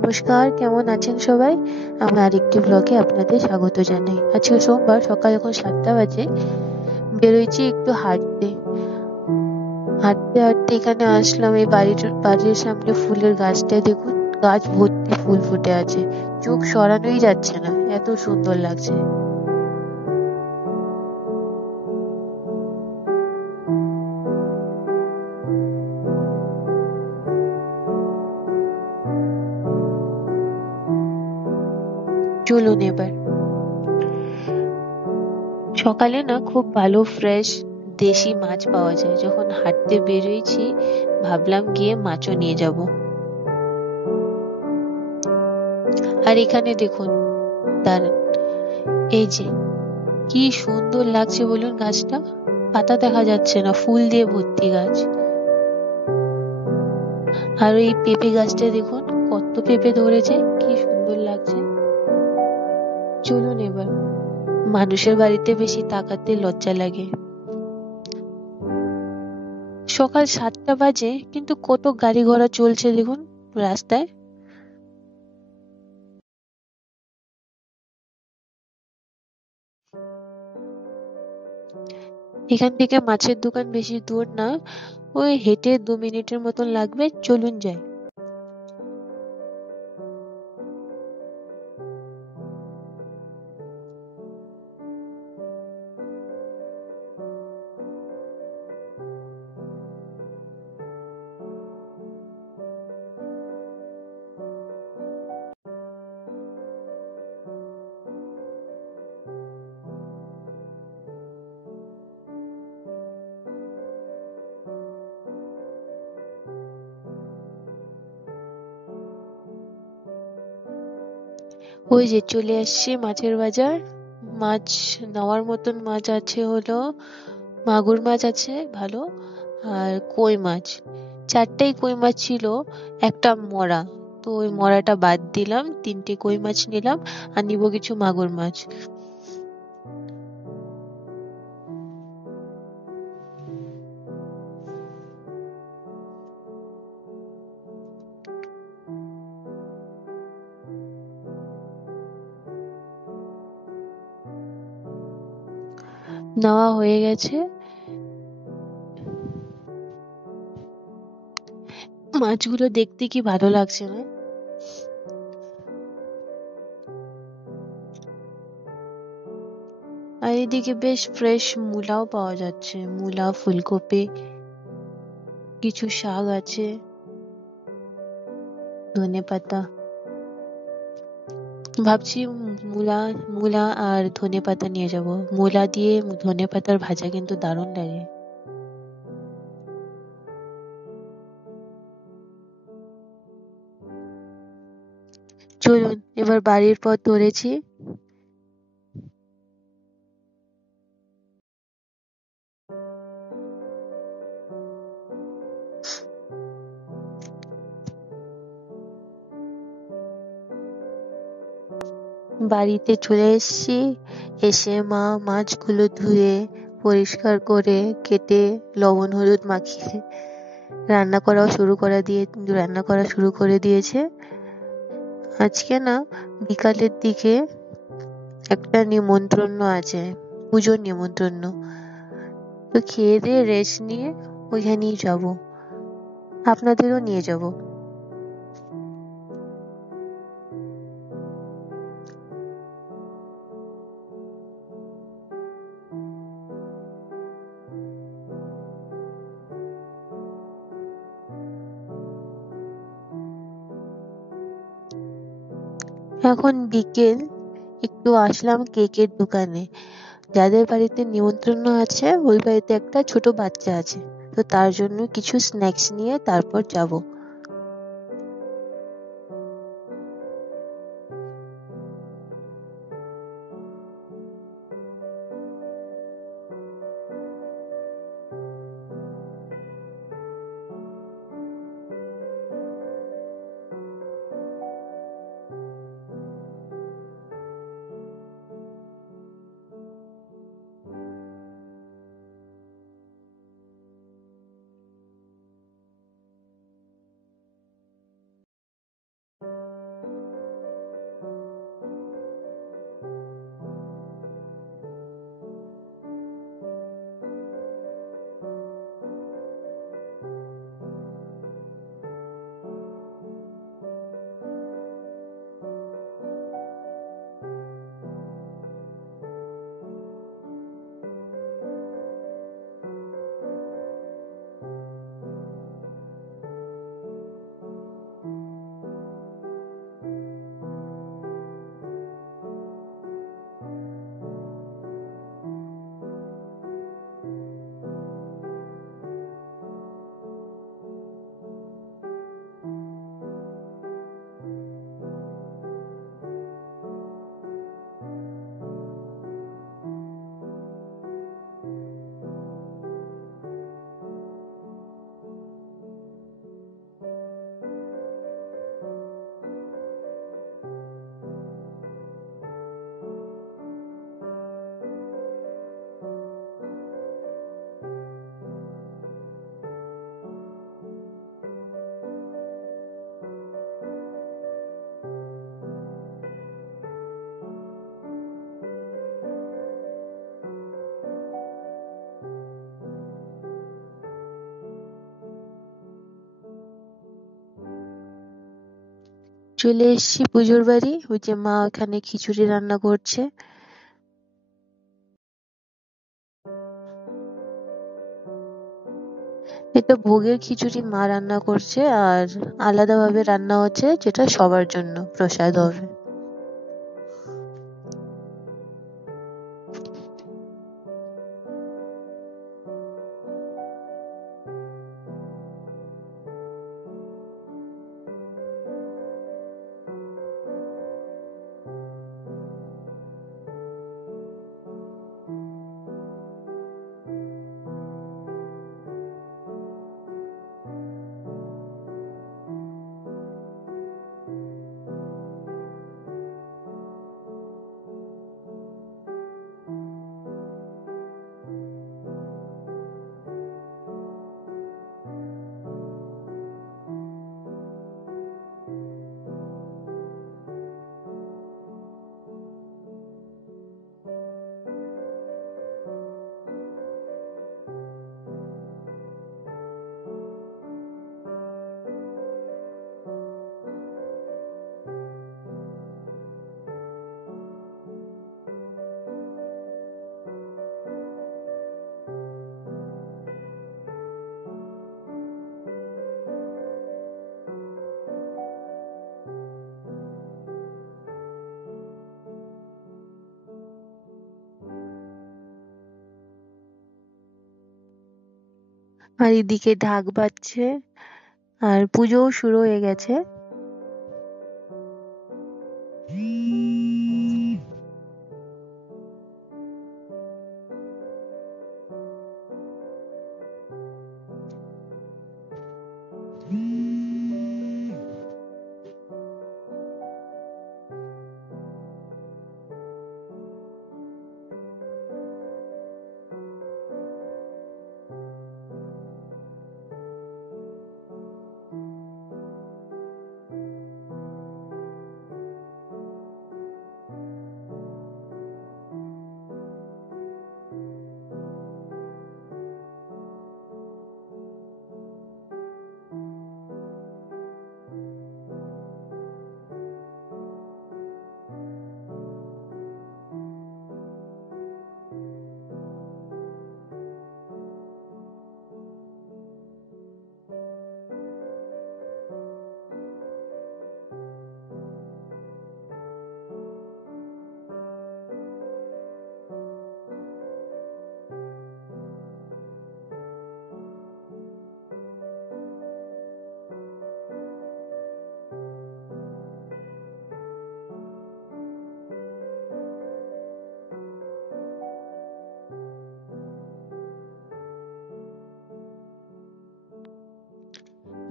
নমস্কার, কেমন আছেন সবাই? আমার আরেকটি ব্লগে আপনাদের স্বাগত জানাই। আজকে সোমবার সকাল এখন 7টা বাজে। বেরোইছি একটু হাঁটতে। হাঁটতে হাঁটতে এখানে আসলাম, এই বাড়ির সামনে ফুলের গাছটায় দেখুন, গাছ ভর্তি ফুল ফুটে আছে। চোখ সরানোই যাচ্ছে না, এত সুন্দর লাগছে। চলুন এবার। সকালে না খুব ভালো ফ্রেশ দেশি মাছ পাওয়া যায়। যখন হাঁটতে বেরিয়েছি ভাবলাম গিয়ে মাছও নিয়ে যাব। আর এখানে দেখুন, দাঁড়ান, এই যে কি সুন্দর লাগছে বলুন গাছটা। পাতা দেখা যাচ্ছে না, ফুল দিয়ে ভর্তি গাছ। আর এই পেঁপে গাছটা দেখুন, কত পেঁপে ধরেছে, কি সুন্দর লাগছে। চলুন এবার। মানুষের বাড়িতে বেশি তাকাতে লজ্জা লাগে। সকাল 7টা বাজে, কিন্তু কত গাড়ি ঘোড়া চলছে দেখুন রাস্তায়। এখান থেকে মাছের দোকান বেশি দূর না, ওই হেঁটে 2 মিনিটের মতন লাগবে। চলুন যাই। ওই যে চলে আসছে মাছের বাজার। মাছ নেওয়ার মতন মাছ আছে, হলো মাগুর মাছ আছে ভালো, আর কই মাছ। 4টেই কই মাছ ছিল, একটা মরা। তো ওই মরাটা বাদ দিলাম, 3টে কই মাছ নিলাম, আর নিব কিছু মাগুর মাছ। নেওয়া হয়ে গেছে। মাছগুলো দেখতে কি ভালো লাগছে না? আর এদিকে বেশ ফ্রেশ মূলাও পাওয়া যাচ্ছে, মূলা, ফুলকপি, কিছু শাক আছে, ধনেপাতা। ভাবছি মূলা মূলা আর ধনেপাতা নিয়ে যাব। মূলা দিয়ে ধনেপাতার ভাজা কিন্তু দারুণ লাগে। চলুন এবার বাড়ির পথ ধরেছি। বাড়িতে চলে এসেছি। এসে মা মাছগুলো ধুয়ে পরিষ্কার করে কেটে লবণ হলুদ মাখিয়ে রান্না করা শুরু করে দিয়েছে। আজকে না বিকালের দিকে একটা নিমন্ত্রণ আছে, পুজোর নিমন্ত্রণ। তো খেয়ে দিয়ে রেস্ট নিয়ে ওইখানেই যাব, আপনাদেরও নিয়ে যাব। এখন বিকেল, একটু আসলাম কেকের দোকানে। যাদের বাড়িতে নিমন্ত্রণ আছে ওই বাড়িতে একটা ছোট বাচ্চা আছে, তো তার জন্য কিছু স্ন্যাক্স নিয়ে তারপর যাব। চলে এসেছি পুজোর বাড়ি। ওই যে মা ওখানে খিচুড়ি রান্না করছে। এটা ভোগের খিচুড়ি মা রান্না করছে, আর আলাদাভাবে রান্না হচ্ছে যেটা সবার জন্য প্রসাদ হবে। আর এদিকে ঢাক বাজছে, আর পুজোও শুরু হয়ে গেছে।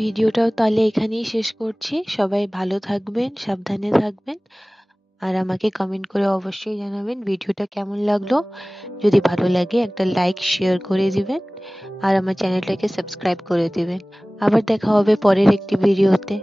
ভিডিওটাও তাহলে এখানেই শেষ করছি। সবাই ভালো থাকবেন, সাবধানে থাকবেন, আর আমাকে কমেন্ট করে অবশ্যই জানাবেন ভিডিওটা কেমন লাগলো। যদি ভালো লাগে একটা লাইক শেয়ার করে দিবেন, আর আমার চ্যানেলটাকে সাবস্ক্রাইব করে দিবেন। আবার দেখা হবে পরের একটি ভিডিওতে।